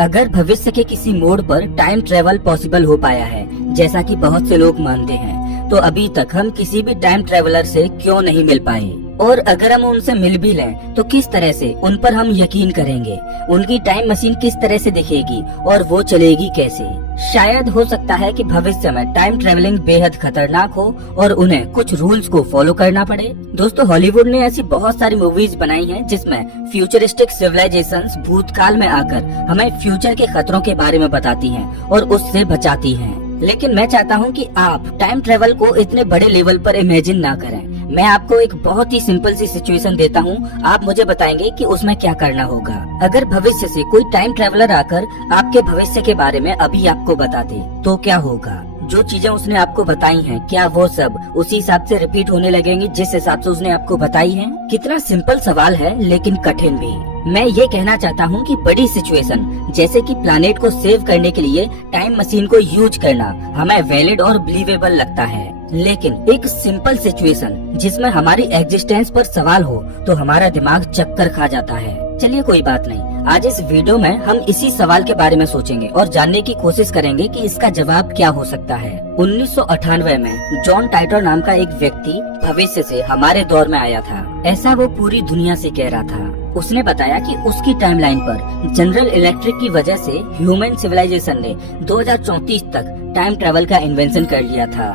अगर भविष्य के किसी मोड़ पर टाइम ट्रेवल पॉसिबल हो पाया है, जैसा कि बहुत से लोग मानते हैं, तो अभी तक हम किसी भी टाइम ट्रेवलर से क्यों नहीं मिल पाए? और अगर हम उनसे मिल भी लें तो किस तरह से उन पर हम यकीन करेंगे? उनकी टाइम मशीन किस तरह से दिखेगी और वो चलेगी कैसे? शायद हो सकता है कि भविष्य में टाइम ट्रेवलिंग बेहद खतरनाक हो और उन्हें कुछ रूल्स को फॉलो करना पड़े। दोस्तों, हॉलीवुड ने ऐसी बहुत सारी मूवीज बनाई हैं जिसमें फ्यूचरिस्टिक सिविलाइजेशंस भूतकाल में आकर हमें फ्यूचर के खतरों के बारे में बताती हैं और उससे बचाती हैं। लेकिन मैं चाहता हूं कि आप टाइम ट्रेवल को इतने बड़े लेवल पर इमेजिन ना करें। मैं आपको एक बहुत ही सिंपल सी सिचुएशन देता हूं, आप मुझे बताएंगे कि उसमें क्या करना होगा। अगर भविष्य से कोई टाइम ट्रेवलर आकर आपके भविष्य के बारे में अभी आपको बता दे, तो क्या होगा? जो चीजें उसने आपको बताई हैं, क्या वो सब उसी हिसाब से रिपीट होने लगेंगी जिस हिसाब से उसने आपको बताई हैं? कितना सिंपल सवाल है, लेकिन कठिन भी। मैं ये कहना चाहता हूँ कि बड़ी सिचुएशन जैसे कि प्लैनेट को सेव करने के लिए टाइम मशीन को यूज करना हमें वैलिड और बिलीवेबल लगता है, लेकिन एक सिंपल सिचुएशन जिसमें हमारी एग्जिस्टेंस पर सवाल हो तो हमारा दिमाग चक्कर खा जाता है। चलिए कोई बात नहीं, आज इस वीडियो में हम इसी सवाल के बारे में सोचेंगे और जानने की कोशिश करेंगे कि इसका जवाब क्या हो सकता है। 1998 में जॉन टाइटर नाम का एक व्यक्ति भविष्य से हमारे दौर में आया था, ऐसा वो पूरी दुनिया से कह रहा था। उसने बताया कि उसकी टाइमलाइन पर जनरल इलेक्ट्रिक की वजह से ह्यूमन सिविलाइजेशन ने 2034 तक टाइम ट्रेवल का इन्वेंशन कर लिया था।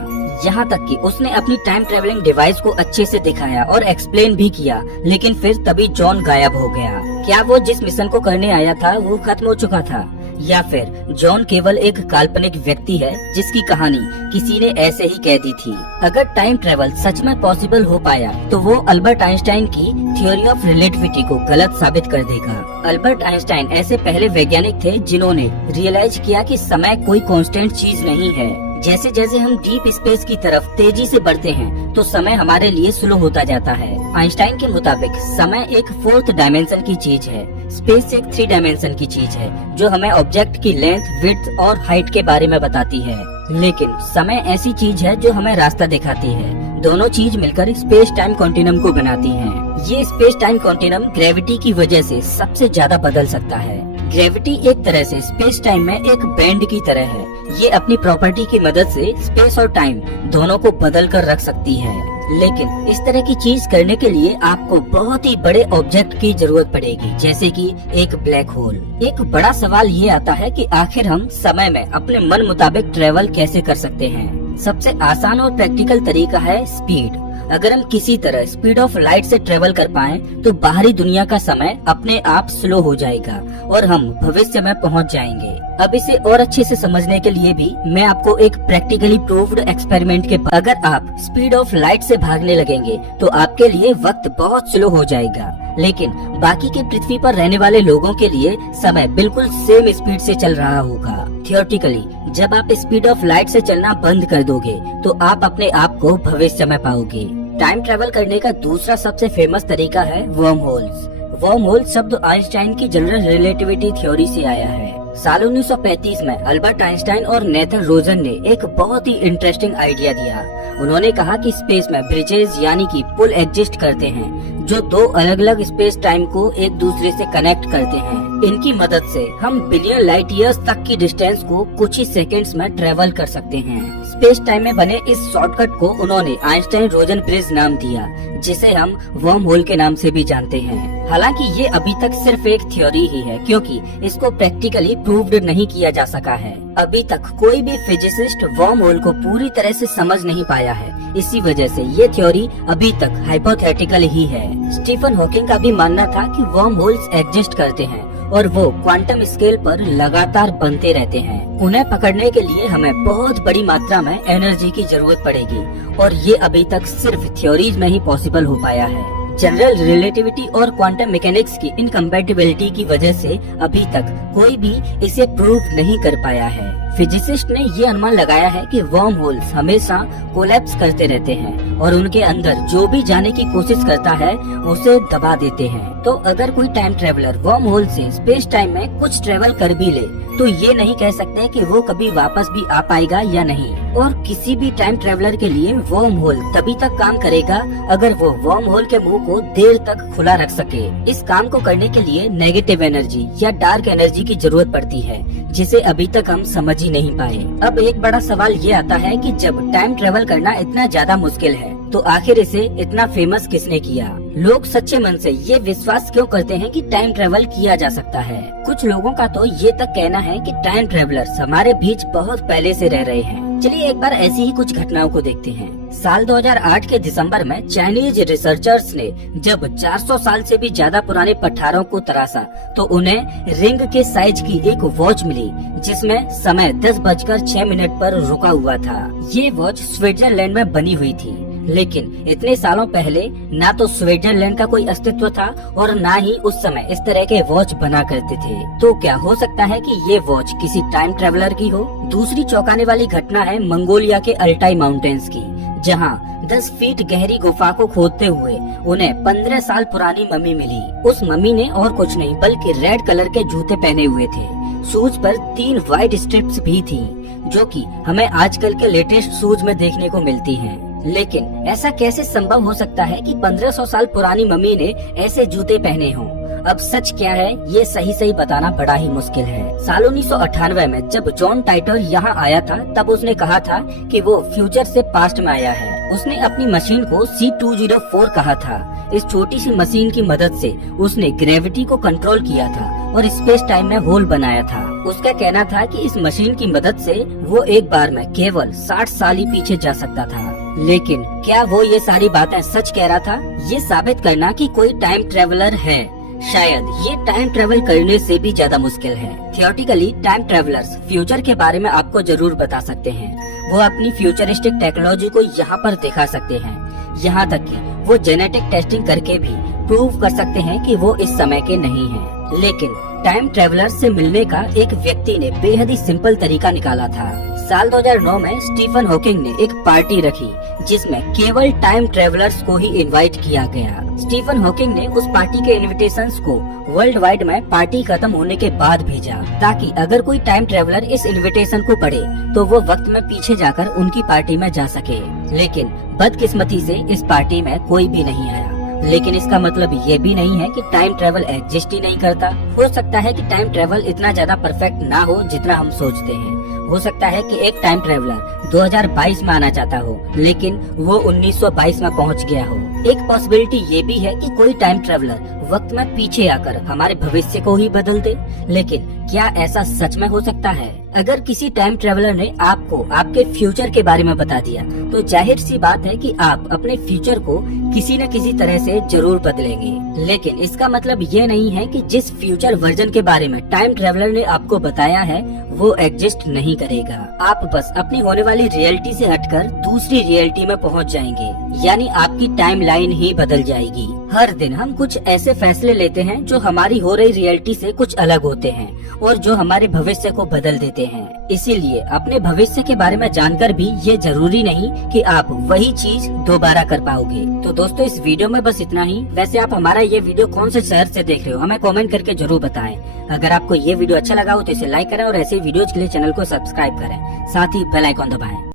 यहाँ तक कि उसने अपनी टाइम ट्रेवलिंग डिवाइस को अच्छे से दिखाया और एक्सप्लेन भी किया, लेकिन फिर तभी जॉन गायब हो गया। क्या वो जिस मिशन को करने आया था वो खत्म हो चुका था, या फिर जॉन केवल एक काल्पनिक व्यक्ति है जिसकी कहानी किसी ने ऐसे ही कह दी थी? अगर टाइम ट्रेवल सच में पॉसिबल हो पाया तो वो अल्बर्ट आइंस्टाइन की थ्योरी ऑफ रिलेटिविटी को गलत साबित कर देगा। अल्बर्ट आइंस्टाइन ऐसे पहले वैज्ञानिक थे जिन्होंने रियलाइज किया कि समय कोई कांस्टेंट चीज नहीं है। जैसे जैसे हम डीप स्पेस की तरफ तेजी से बढ़ते हैं तो समय हमारे लिए स्लो होता जाता है। आइंस्टाइन के मुताबिक समय एक 4th डायमेंशन की चीज है, स्पेस एक 3 डायमेंशन की चीज है जो हमें ऑब्जेक्ट की लेंथ, विड्थ और हाइट के बारे में बताती है। लेकिन समय ऐसी चीज है जो हमें रास्ता दिखाती है। दोनों चीज मिलकर स्पेस टाइम कॉन्टिनम को बनाती हैं। ये स्पेस टाइम कॉन्टिनम ग्रेविटी की वजह से सबसे ज्यादा बदल सकता है। ग्रेविटी एक तरह से स्पेस टाइम में एक बैंड की तरह है। ये अपनी प्रॉपर्टी की मदद से स्पेस और टाइम दोनों को बदल कर रख सकती है। लेकिन इस तरह की चीज करने के लिए आपको बहुत ही बड़े ऑब्जेक्ट की जरूरत पड़ेगी, जैसे कि एक ब्लैक होल। एक बड़ा सवाल ये आता है कि आखिर हम समय में अपने मन मुताबिक ट्रेवल कैसे कर सकते हैं? सबसे आसान और प्रैक्टिकल तरीका है स्पीड। अगर हम किसी तरह स्पीड ऑफ लाइट से ट्रेवल कर पाएं, तो बाहरी दुनिया का समय अपने आप स्लो हो जाएगा और हम भविष्य में पहुंच जाएंगे। अब इसे और अच्छे से समझने के लिए भी मैं आपको एक प्रैक्टिकली प्रूव्ड एक्सपेरिमेंट के अगर आप स्पीड ऑफ लाइट से भागने लगेंगे तो आपके लिए वक्त बहुत स्लो हो जाएगा, लेकिन बाकी के पृथ्वी पर रहने वाले लोगों के लिए समय बिल्कुल सेम स्पीड से चल रहा होगा। थियोरेटिकली जब आप स्पीड ऑफ लाइट से चलना बंद कर दोगे तो आप अपने आप को भविष्य में पाओगे। टाइम ट्रेवल करने का दूसरा सबसे फेमस तरीका है वर्म होल्स। वर्म होल शब्द आइंस्टाइन की जनरल रिलेटिविटी थ्योरी से आया है। साल 1935 में अल्बर्ट आइंस्टाइन और नेथन रोजन ने एक बहुत ही इंटरेस्टिंग आइडिया दिया। उन्होंने कहा कि स्पेस में ब्रिजेस यानी कि पुल एग्जिस्ट करते हैं जो 2 अलग अलग स्पेस टाइम को एक दूसरे से कनेक्ट करते हैं। इनकी मदद से हम बिलियन लाइट ईयर्स तक की डिस्टेंस को कुछ ही सेकंड्स में ट्रेवल कर सकते हैं। स्पेस टाइम में बने इस शॉर्टकट को उन्होंने आइंस्टाइन रोजन ब्रिज नाम दिया, जिसे हम वर्म होल के नाम से भी जानते हैं। हालांकि ये अभी तक सिर्फ एक थ्योरी ही है, क्योंकि इसको प्रैक्टिकली प्रूव्ड नहीं किया जा सका है। अभी तक कोई भी फिजिसिस्ट वर्म होल को पूरी तरह से समझ नहीं पाया है। इसी वजह से ये थ्योरी अभी तक हाइपोथेटिकल ही है। स्टीफन हॉकिंग का भी मानना था कि वर्म होल्स एग्जिस्ट करते हैं और वो क्वांटम स्केल पर लगातार बनते रहते हैं। उन्हें पकड़ने के लिए हमें बहुत बड़ी मात्रा में एनर्जी की जरूरत पड़ेगी और ये अभी तक सिर्फ थ्योरीज में ही पॉसिबल हो पाया है। जनरल रिलेटिविटी और क्वांटम मैकेनिक्स की इनकम्पैटिबिलिटी की वजह से अभी तक कोई भी इसे प्रूव नहीं कर पाया है। फिजिसिस्ट ने ये अनुमान लगाया है कि वर्म होल्स हमेशा कोलैप्स करते रहते हैं और उनके अंदर जो भी जाने की कोशिश करता है उसे दबा देते हैं। तो अगर कोई टाइम ट्रेवलर वर्म होल से स्पेस टाइम में कुछ ट्रेवल कर भी ले तो ये नहीं कह सकते कि वो कभी वापस भी आ पाएगा या नहीं। और किसी भी टाइम ट्रेवलर के लिए वर्म होल तभी तक काम करेगा अगर वो वर्म होल के मुंह को देर तक खुला रख सके। इस काम को करने के लिए नेगेटिव एनर्जी या डार्क एनर्जी की जरूरत पड़ती है, जिसे अभी तक हम समझ ही नहीं पाए। अब एक बड़ा सवाल ये आता है कि जब टाइम ट्रेवल करना इतना ज्यादा मुश्किल है तो आखिर इसे इतना फेमस किसने किया? लोग सच्चे मन से ये विश्वास क्यों करते हैं कि टाइम ट्रेवल किया जा सकता है? कुछ लोगों का तो ये तक कहना है कि टाइम ट्रेवलर्स हमारे बीच बहुत पहले से रह रहे हैं। चलिए एक बार ऐसी ही कुछ घटनाओं को देखते हैं। साल 2008 के दिसंबर में चाइनीज रिसर्चर्स ने जब 400 साल से भी ज्यादा पुराने पठारों को तराशा तो उन्हें रिंग के साइज की एक वॉच मिली, जिसमें समय 10:06 पर रुका हुआ था। ये वॉच स्विट्जरलैंड में बनी हुई थी, लेकिन इतने सालों पहले ना तो स्विट्जरलैंड का कोई अस्तित्व था और ना ही उस समय इस तरह के वॉच बना करते थे। तो क्या हो सकता है कि ये वॉच किसी टाइम ट्रेवलर की हो? दूसरी चौंकाने वाली घटना है मंगोलिया के अल्टाई माउंटेन्स की, जहां 10 फीट गहरी गुफा को खोदते हुए उन्हें 15 साल पुरानी मम्मी मिली। उस मम्मी ने और कुछ नहीं बल्कि रेड कलर के जूते पहने हुए थे। शूज पर 3 व्हाइट स्ट्रिप्स भी थी, जो कि हमें आजकल के लेटेस्ट शूज में देखने को मिलती हैं। लेकिन ऐसा कैसे संभव हो सकता है कि 1500 साल पुरानी मम्मी ने ऐसे जूते पहने हों? अब सच क्या है ये सही बताना बड़ा ही मुश्किल है। साल 1998 में जब जॉन टाइटर यहाँ आया था तब उसने कहा था कि वो फ्यूचर से पास्ट में आया है। उसने अपनी मशीन को C204 कहा था। इस छोटी सी मशीन की मदद से उसने ग्रेविटी को कंट्रोल किया था और स्पेस टाइम में होल बनाया था। उसका कहना था कि इस मशीन की मदद से वो एक बार में केवल 60 साल ही पीछे जा सकता था। लेकिन क्या वो ये सारी बातें सच कह रहा था? ये साबित करना कि कोई टाइम ट्रेवलर है शायद ये टाइम ट्रेवल करने से भी ज्यादा मुश्किल है। थियोरेटिकली टाइम ट्रेवलर्स फ्यूचर के बारे में आपको जरूर बता सकते हैं। वो अपनी फ्यूचरिस्टिक टेक्नोलॉजी को यहाँ पर दिखा सकते हैं। यहाँ तक कि वो जेनेटिक टेस्टिंग करके भी प्रूव कर सकते हैं कि वो इस समय के नहीं हैं। लेकिन टाइम ट्रेवलर्स से मिलने का एक व्यक्ति ने बेहद ही सिंपल तरीका निकाला था। साल 2009 में स्टीफन हॉकिंग ने एक पार्टी रखी जिसमें केवल टाइम ट्रेवलर्स को ही इनवाइट किया गया। स्टीफन हॉकिंग ने उस पार्टी के इनविटेशंस को वर्ल्ड वाइड में पार्टी खत्म होने के बाद भेजा, ताकि अगर कोई टाइम ट्रेवलर इस इनविटेशन को पढ़े तो वो वक्त में पीछे जाकर उनकी पार्टी में जा सके। लेकिन बदकिस्मती से इस पार्टी में कोई भी नहीं आया। लेकिन इसका मतलब ये भी नहीं है कि टाइम ट्रेवल एग्जिस्ट ही नहीं करता। हो सकता है कि टाइम ट्रेवल इतना ज्यादा परफेक्ट ना हो जितना हम सोचते हैं। हो सकता है कि एक टाइम ट्रेवलर 2022 में आना चाहता हो, लेकिन वो 1922 में पहुंच गया हो। एक पॉसिबिलिटी ये भी है कि कोई टाइम ट्रेवलर वक्त में पीछे आकर हमारे भविष्य को ही बदल दे। लेकिन क्या ऐसा सच में हो सकता है? अगर किसी टाइम ट्रेवलर ने आपको आपके फ्यूचर के बारे में बता दिया तो जाहिर सी बात है कि आप अपने फ्यूचर को किसी न किसी तरह से जरूर बदलेंगे। लेकिन इसका मतलब ये नहीं है कि जिस फ्यूचर वर्जन के बारे में टाइम ट्रेवलर ने आपको बताया है वो एग्जिस्ट नहीं करेगा। आप बस अपनी होने वाली रियलिटी से हटकर दूसरी रियलिटी में पहुंच जाएंगे, यानी आपकी टाइम लाइन ही बदल जाएगी। हर दिन हम कुछ ऐसे फैसले लेते हैं जो हमारी हो रही रियलिटी से कुछ अलग होते हैं और जो हमारे भविष्य को बदल देते हैं। इसीलिए अपने भविष्य के बारे में जानकर भी ये जरूरी नहीं कि आप वही चीज दोबारा कर पाओगे। तो दोस्तों इस वीडियो में बस इतना ही। वैसे आप हमारा ये वीडियो कौन से शहर से देख रहे हो हमें कमेंट करके जरूर बताएं। अगर आपको ये वीडियो अच्छा लगा हो तो इसे लाइक करें और ऐसे वीडियोज के लिए चैनल को सब्सक्राइब करें, साथ ही बेल आइकॉन दबाएं।